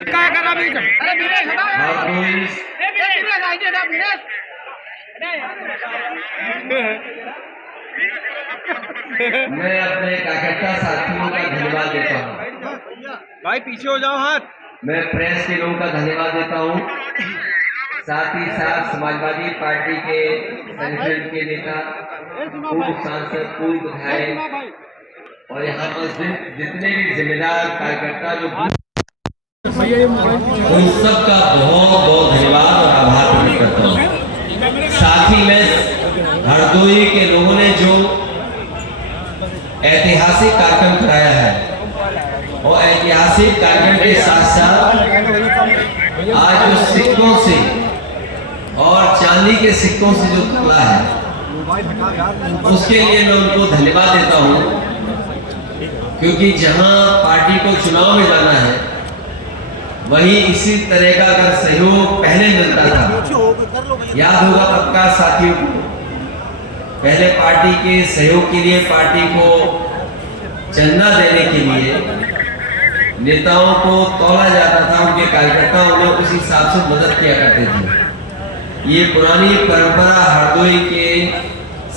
काय करा बीच अरे बीरेश हटा ए बीरेश आइए हटा बीरेश मैं अपने कार्यकर्ता साथियों का धन्यवाद देता हूँ। भाई पीछे हो जाओ हाथ। मैं प्रेस के लोगों का धन्यवाद देता हूँ, साथ ही साथ समाजवादी पार्टी के संगठन के नेता, पूर्व सांसद, पूर्व विधायक और यहाँ पर जितने भी जिम्मेदार कार्यकर्ता जो उन सबका बहुत बहुत धन्यवाद और आभार प्रकट करता हूँ। साथ ही में हरदोई के लोगों ने जो ऐतिहासिक कार्यक्रम कराया है और ऐतिहासिक कार्यक्रम के साथ साथ आज जो सिक्कों से और चांदी के सिक्कों से जो तुला है उसके लिए मैं उनको धन्यवाद देता हूँ, क्योंकि जहां पार्टी को चुनाव में जाना है वहीं इसी तरह का अगर सहयोग पहले मिलता था, याद होगा आपका साथियों को, पहले पार्टी के सहयोग के लिए, पार्टी को चंदा देने के लिए नेताओं को तौला जाता था, उनके कार्यकर्ता उन्हें उस हिसाब से मदद किया करते थे। ये पुरानी परंपरा हरदोई के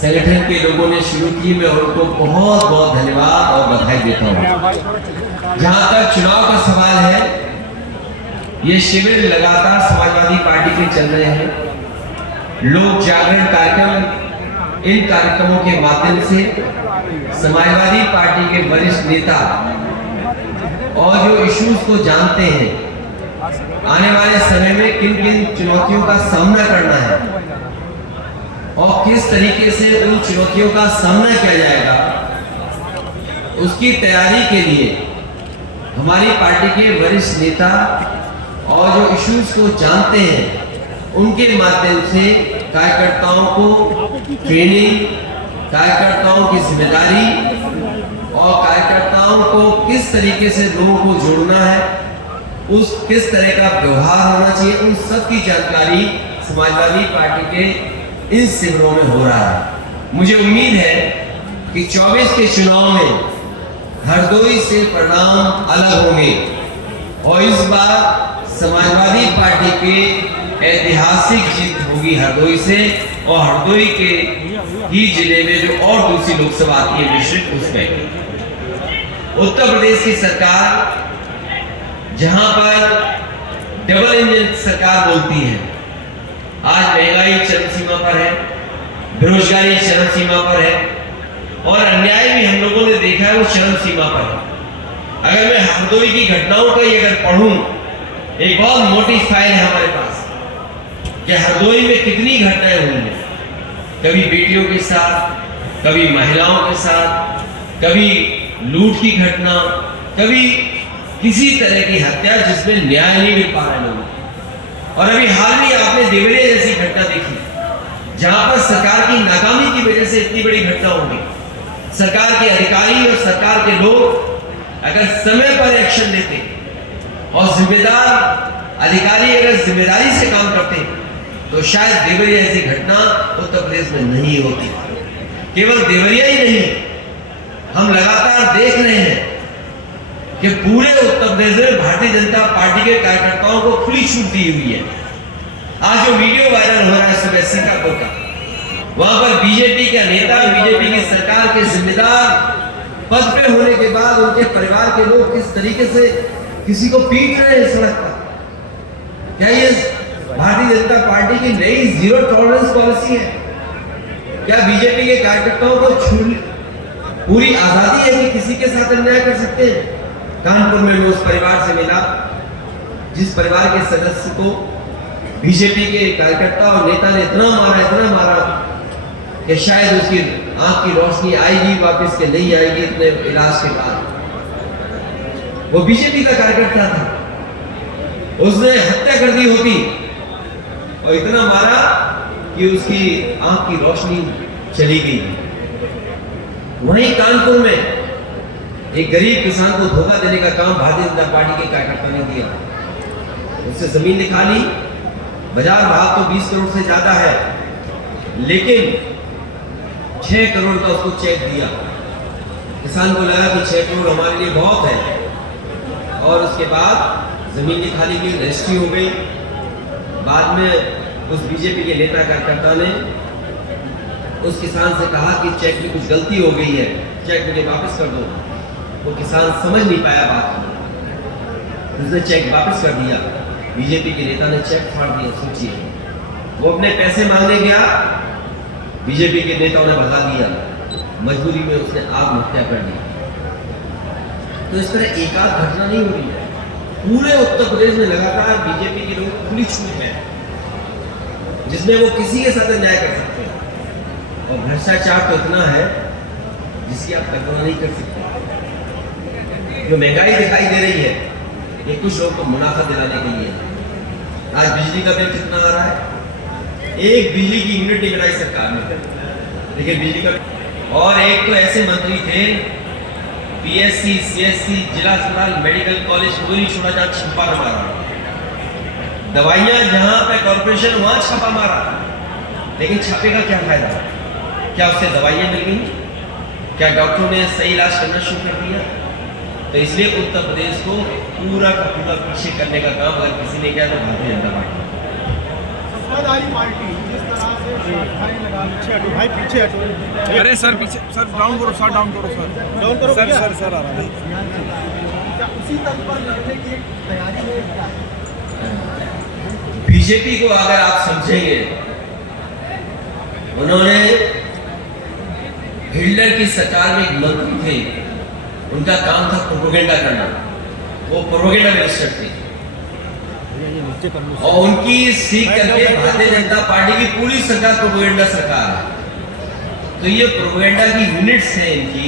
संगठन के लोगों ने शुरू की। मैं उनको बहुत बहुत धन्यवाद और बधाई देता हूँ। जहां तक चुनाव का सवाल है, ये शिविर लगातार समाजवादी पार्टी के चल रहे हैं। लोक जागरण कार्यक्रम, इन कार्यक्रमों के माध्यम से समाजवादी पार्टी के वरिष्ठ नेता और जो इश्यूज को जानते हैं, आने वाले समय में किन किन चुनौतियों का सामना करना है और किस तरीके से उन चुनौतियों का सामना किया जाएगा, उसकी तैयारी के लिए हमारी पार्टी के वरिष्ठ नेता और जो इश्यूज को जानते हैं उनके माध्यम से कार्यकर्ताओं को ट्रेनिंग, कार्यकर्ताओं की जिम्मेदारी और कार्यकर्ताओं को किस तरीके से लोगों को जोड़ना है, उस किस तरह का व्यवहार होना चाहिए, उन सब की जानकारी समाजवादी पार्टी के इन शिविरों में हो रहा है। मुझे उम्मीद है कि 24 के चुनाव में हरदोई से परिणाम अलग होंगे और इस बार समाजवादी पार्टी के ऐतिहासिक जीत होगी हरदोई से, और हरदोई के ही जिले में जो और दूसरी लोकसभा आती है डिस्ट्रिक्ट, उसमें उत्तर प्रदेश की सरकार जहां पर डबल इंजन सरकार बोलती है, आज महंगाई चरम सीमा पर है, बेरोजगारी चरम सीमा पर है और अन्याय भी हम लोगों ने देखा है वो चरम सीमा पर है। अगर मैं हरदोई की घटनाओं का ही अगर पढ़ूं, एक बहुत मोटी फाइल है हमारे पास कि हरदोई में कितनी घटनाएं हुई हैं, कभी बेटियों के साथ, कभी महिलाओं के साथ, कभी लूट की घटना, कभी किसी तरह की हत्या जिसमें न्याय नहीं मिल पा रहा लोगों को। और अभी हाल में आपने देवरिया जैसी घटना देखी जहां पर सरकार की नाकामी की वजह से इतनी बड़ी घटना हो गई। सरकार के अधिकारी और सरकार के लोग अगर समय पर एक्शन लेते और जिम्मेदार अधिकारी अगर जिम्मेदारी से काम करते तो शायद देवरिया ऐसी घटना उत्तर प्रदेश में नहीं होती। केवल देवरिया ही नहीं, हम लगातार देख रहे हैं कि पूरे उत्तर प्रदेश में भारतीय जनता पार्टी के कार्यकर्ताओं को खुली छूट दी हुई है। आज जो वीडियो वायरल हो रहा है सुबह सीतापुर का, वहां पर बीजेपी का नेता, बीजेपी की सरकार के जिम्मेदार पद पे होने के बाद उनके परिवार के लोग किस तरीके से किसी को पीट रहे हैं सड़क पर। क्या ये भारतीय जनता पार्टी की नई जीरो टॉलरेंस पॉलिसी है? क्या बीजेपी के कार्यकर्ताओं को पूरी आजादी है कि किसी के साथ अन्याय कर सकते हैं? कानपुर में मैं उस परिवार से मिला जिस परिवार के सदस्य को बीजेपी के कार्यकर्ता और नेता ने इतना मारा कि शायद उसकी आंख की रोशनी आएगी वापस के नहीं आएगी इतने इलाज के बाद। वो बीजेपी का कार्यकर्ता था, उसने हत्या कर दी होती और इतना मारा कि उसकी आंख की रोशनी चली गई। वहीं कानपुर में एक गरीब किसान को धोखा देने का काम भारतीय जनता पार्टी के कार्यकर्ता ने किया। उससे जमीन निकाली, बाजार भाव तो 20 करोड़ से ज्यादा है, लेकिन 6 करोड़ का उसको चेक दिया। किसान को लगा कि 6 करोड़ हमारे लिए बहुत है, और उसके बाद जमीन निकाली गई, रजिस्ट्री हो गई। बाद में उस बीजेपी के नेता कार्यकर्ता ने उस किसान से कहा कि चेक में कुछ गलती हो गई है, चेक मुझे वापस कर दो। वो किसान समझ नहीं पाया बात को, उसने चेक वापस कर दिया। बीजेपी के नेता ने चेक फाड़ दिया। सोचिए, वो अपने पैसे मांगने गया, बीजेपी के नेताओं ने भगा दिया, मजबूरी में उसने आत्महत्या कर दी। तो इस तरह एक आध घटना नहीं हो रही है, पूरे उत्तर प्रदेश में लगातार बीजेपी के लोग खुली छूट है जिसमें वो किसी के साथ अन्याय कर सकते हैं। और भ्रष्टाचार तो इतना है जिसकी आप कल्पना नहीं कर सकते। जो महंगाई दिखाई दे रही है, ये कुछ लोगों को मुनाफा दिलाने के लिए। आज बिजली का बिल कितना आ रहा है? एक बिजली की यूनिट नहीं बनाई सरकार ने, लेकिन बिजली का। और एक तो ऐसे मंत्री थे, पीएससी, सीएससी, जिला अस्पताल, मेडिकल कॉलेज कोई नहीं छोड़ा जहां छापा न मारा। दवाइयां जहां पे कॉर्पोरेशन वहां छापा मारा, लेकिन छापे का क्या फायदा? क्या उससे दवाइयां मिल गई? क्या डॉक्टरों ने सही इलाज करना शुरू कर दिया? तो इसलिए उत्तर प्रदेश को पूरा का पूरा पीछे करने का काम अगर किसी ने किया तो भारतीय जनता पार्टी। जिस तरह से भाई पीछे हटो। अरे सर पीछे, सर डाउन करो, सर डाउन करो, सर डाउन करो। सर सर सर आ रहा है। उसी तर्ज पर लड़ने की एक तैयारी है। बीजेपी को अगर आप समझेंगे, उन्होंने हिटलर की सरकार में एक मंत्री थे, उनका काम था प्रोपेगेंडा करना, वो प्रोपेगेंडा मिनिस्टर थे। और उनकी सीख करके भारतीय जनता पार्टी की पूरी सरकार प्रोपेगेंडा सरकार है। तो ये प्रोपेगेंडा की यूनिट्स हैं इनकी,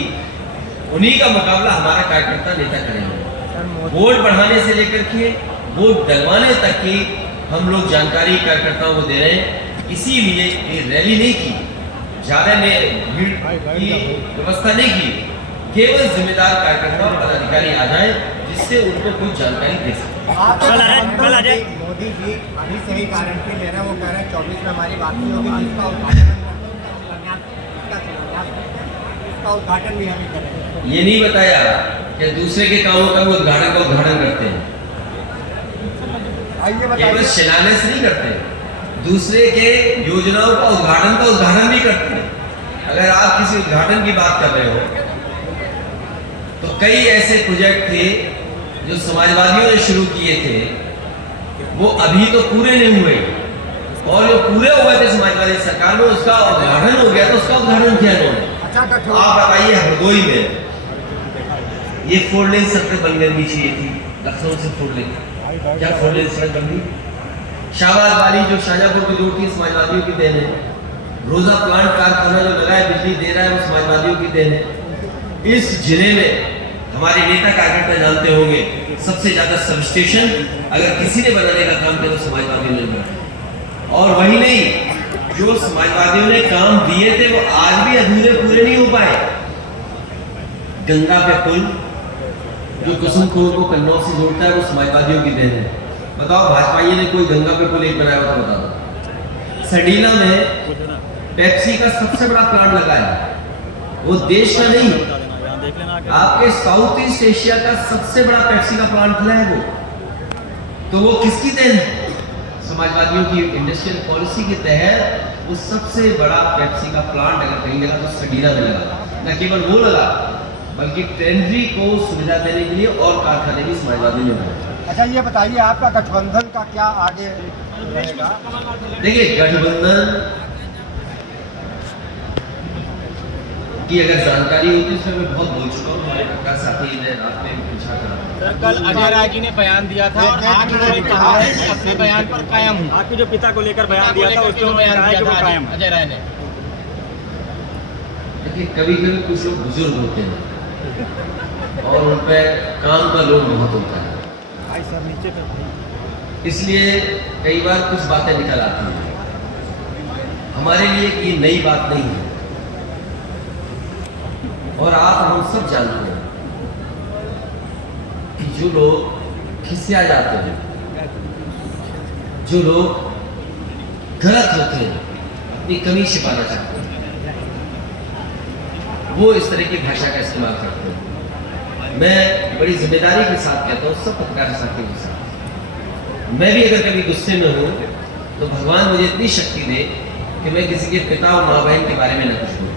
उन्हीं का मुकाबला हमारा कार्यकर्ता नेता करेंगे। वोट बढ़ाने से लेकर के वोट डलवाने तक की हम लोग जानकारी कार्यकर्ताओं को दे रहे हैं। इसीलिए ये रैली नहीं की, ज्यादा में भीड़ की व्यवस्था नहीं की, केवल जिम्मेदार कार्यकर्ता और पदाधिकारी आ जाए जिससे उनको कुछ जानकारी दे सके। कल आ जाए। मोदी जी अभी से ही गारंटी ले रहे हैं, वो कह रहे हैं 24 में हमारी बातचीत होगी, जिसका उद्घाटन भी हम करेंगे। ये नहीं बताया कि दूसरे के कामों का वो उद्घाटन करते हैं, केवल शिलान्यास नहीं करते, दूसरे के योजनाओं का उद्घाटन भी करते हैं। अगर आप किसी उद्घाटन की बात कर रहे हो तो कई ऐसे प्रोजेक्ट थे जो समाजवादियों ने शुरू किए थे, वो अभी तो पूरे नहीं हुए, और जो पूरे हुए थे समाजवादी सरकार में उसका उद्घाटन हो गया, तो उसका उद्घाटन किया उन्होंने। आप बताइए, हरदोई में ये 4 लेन सड़क बननी चाहिए थी, लखनऊ से 4 लेन, क्या 4 लेन सड़क बन गई? शाहबाद वाली जो शाहजहांपुर की रोड थी, समाजवादियों की देन है। रोजा प्लांट कारखाना जो लगा है, बिजली दे रहा है, वो समाजवादियों की देन है। इस जिले में हमारे नेता कार्यकर्ता जानते होंगे, सबसे ज्यादा सब स्टेशन अगर किसी ने बनाने का काम किया तो समाजवादियों ने बनाया। और वही नहीं, जो समाजवादियों ने काम दिए थे वो आज भी अधूरे पूरे नहीं हो पाए। गंगा पे पुल जो कुसुमखोर को कन्नौज से जोड़ता है, वो समाजवादियों की देन है। बताओ, भाजपाइयों ने कोई गंगा पे पुल एक बनाया हो तो बता दो। सडीला में पेप्सी का सबसे बड़ा प्लांट लगा है, वो देश का नहीं, आपके साउथ ईस्ट एशिया का सबसे बड़ा पेप्सी का प्लांट खुला है वो, तो वो किसकी देन है? समाजवादियों की इंडस्ट्रियल पॉलिसी के तहत वो सबसे बड़ा पेप्सी का प्लांट अगर कहीं लगा तो सडीला में लगा। न केवल वो लगा, बल्कि ट्रेंड्री को सुविधा देने के लिए और कारखाने भी समाजवादियों ने बनाए। अच्छा, ये बताइए आपका गठबंधन का क्या आगे रहेगा? देखिए, गठबंधन की अगर जानकारी होती है, मैं बहुत बोल चुका हूँ, हमारे प्रकाश साथी ने रात में पूछा था। सर, कल अजय राय जी ने बयान दिया था और आज उन्होंने कहा है कि अपने बयान पर कायम हूँ। आपके जो पिता को लेकर बयान दिया था, उसमें उन्होंने कहा है कि वो कायम है। अजय राय ने। देखिए, कभी कभी कुछ लोग बुजुर्ग होते हैं और उन पर काम का लोड बहुत होता है, भाई सर नीचे पे, इसलिए कई बार कुछ बातें निकल आती हैं। हमारे लिए ये नई बात नहीं है, और आप हम सब जानते हैं कि जो लोग खिसिया जाते हैं, जो लोग गलत होते हैं, अपनी कमी छिपाना चाहते हैं, वो इस तरह की भाषा का इस्तेमाल करते हैं। मैं बड़ी जिम्मेदारी के साथ कहता हूँ सब पत्रकार साथियों के साथ, मैं भी अगर कभी गुस्से में हूँ तो भगवान मुझे इतनी शक्ति दे कि मैं किसी के पिता और माँ बहन के बारे में न कुछ बोलूं।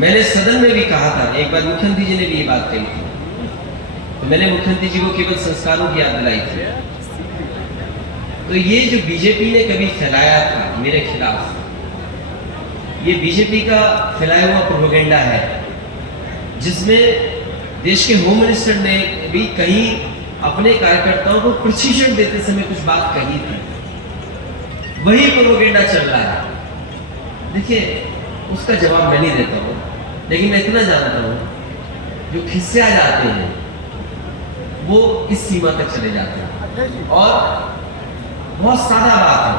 मैंने सदन में भी कहा था, एक बार मुख्यमंत्री जी ने भी ये बात कही थी, तो मैंने मुख्यमंत्री जी को केवल संस्कारों की याद दिलाई थी। तो ये जो बीजेपी ने कभी फैलाया था मेरे खिलाफ, ये बीजेपी का फैलाया हुआ प्रोपेगेंडा है, जिसमें देश के होम मिनिस्टर ने भी कहीं अपने कार्यकर्ताओं को प्रशिक्षण देते समय कुछ बात कही थी। वही प्रोपेगेंडा चल रहा है। देखिए, उसका जवाब मैं नहीं देता हूँ, लेकिन मैं इतना जानता हूँ जो खिस्सा जाते हैं वो इस सीमा तक चले जाते हैं। और बहुत सादा बात है,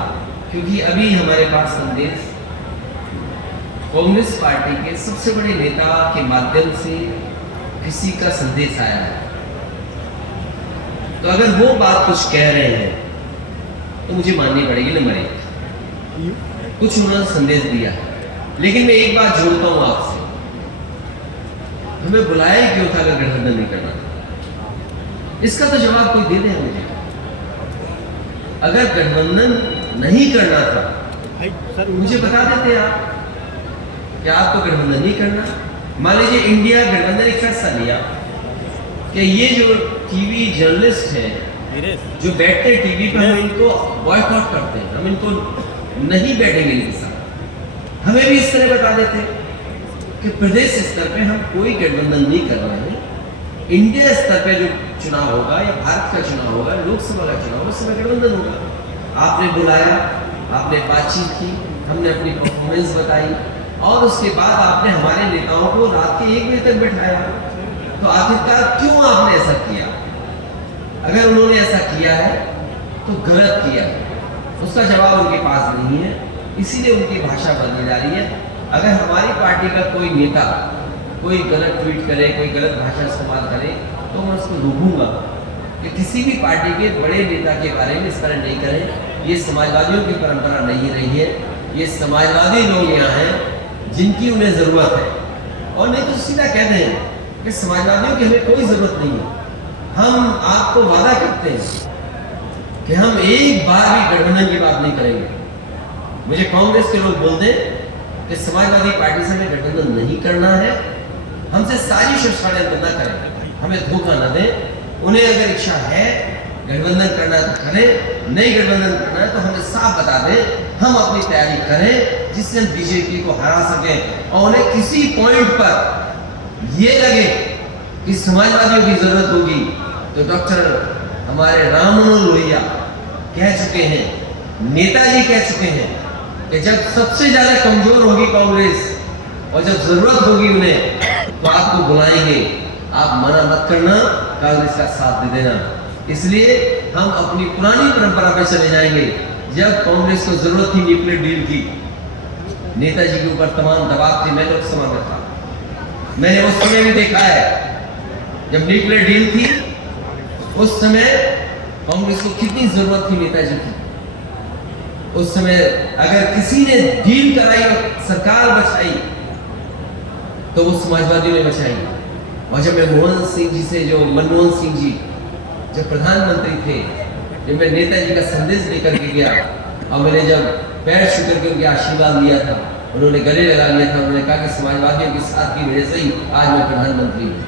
क्योंकि अभी हमारे पास संदेश कांग्रेस पार्टी के सबसे बड़े नेता के माध्यम से किसी का संदेश आया है। तो अगर वो बात कुछ कह रहे हैं तो मुझे माननी पड़ेगी, न मरे। कुछ उन्होंने संदेश दिया है, लेकिन मैं एक बात जोड़ता हूं आपसे, हमें बुलाया ही क्यों था अगर गठबंधन नहीं करना था? इसका तो जवाब कोई दे दे मुझे। अगर गठबंधन नहीं करना था मुझे बता देते आप कि आपको गठबंधन नहीं करना। मान लीजिए इंडिया गठबंधन एक फैसला लिया कि ये जो टीवी जर्नलिस्ट हैं जो बैठते हैं टीवी पर, हम इनको बॉयकॉट करते हैं, हम इनको नहीं बैठेंगे इनके साथ। हमें भी इस तरह बता देते कि प्रदेश स्तर पे हम कोई गठबंधन नहीं कर रहे हैं, इंडिया स्तर पे जो चुनाव होगा या भारत का चुनाव होगा, लोकसभा का चुनाव, उस समय गठबंधन होगा। आपने बुलाया, आपने बातचीत की, हमने अपनी परफॉर्मेंस बताई, और उसके बाद आपने हमारे नेताओं को रात के 1 बजे तक बैठाया। तो आखिरकार क्यों आपने ऐसा किया? अगर उन्होंने ऐसा किया है तो गलत किया है, उसका जवाब उनके पास नहीं है, इसीलिए उनकी भाषा बदली जा रही है। अगर हमारी पार्टी का कोई नेता कोई गलत ट्वीट करे, कोई गलत भाषा इस्तेमाल करे, तो मैं उसको रोकूंगा कि किसी भी पार्टी के बड़े नेता के बारे में इस तरह नहीं करें। ये समाजवादियों की परंपरा नहीं रही है। ये समाजवादी लोग यहाँ हैं जिनकी उन्हें जरूरत है, और नहीं तो सीधा कहते हैं कि समाजवादियों की हमें कोई जरूरत नहीं है। हम आपको वादा करते हैं कि हम एक बार भी गठबंधन की बात नहीं करेंगे। मुझे कांग्रेस के लोग बोल दें कि समाजवादी पार्टी से हमें गठबंधन नहीं करना है, हमसे साजिश और षड्यंत्र न करें, हमें धोखा न दें। उन्हें अगर इच्छा है गठबंधन करना है तो करें, नहीं गठबंधन करना है तो हमें साफ बता दें, हम अपनी तैयारी करें जिससे हम बीजेपी को हरा सकें। और उन्हें किसी पॉइंट पर ये लगे कि समाजवादियों की जरूरत होगी तो डॉक्टर हमारे राम मनोहर लोहिया कह चुके हैं, नेताजी कह चुके हैं कि जब सबसे ज्यादा कमजोर होगी कांग्रेस और जब जरूरत होगी उन्हें तो आपको बुलाएंगे, आप मना मत करना, कांग्रेस का साथ दे देना। इसलिए हम अपनी पुरानी परंपरा पे चले जाएंगे। जब कांग्रेस को जरूरत थी न्यूक्लियर डील की, नेताजी के ऊपर तमाम दबाव थे, मैं लोकसभा में था, मैंने उस समय भी देखा है जब न्यूक्लियर डील थी उस समय कांग्रेस को कितनी जरूरत थी नेताजी की। उस समय अगर किसी ने डील कराई और सरकार बचाई तो वो समाजवादियों ने बचाई। और जब मैं मनमोहन सिंह जी जब प्रधानमंत्री थे, जब मैं नेताजी का संदेश लेकर के गया और मैंने जब पैर छू करके उनके आशीर्वाद लिया था, उन्होंने गले लगा लिया था, उन्होंने कहा कि समाजवादियों के साथ की वजह से ही आज मैं प्रधानमंत्री हूँ।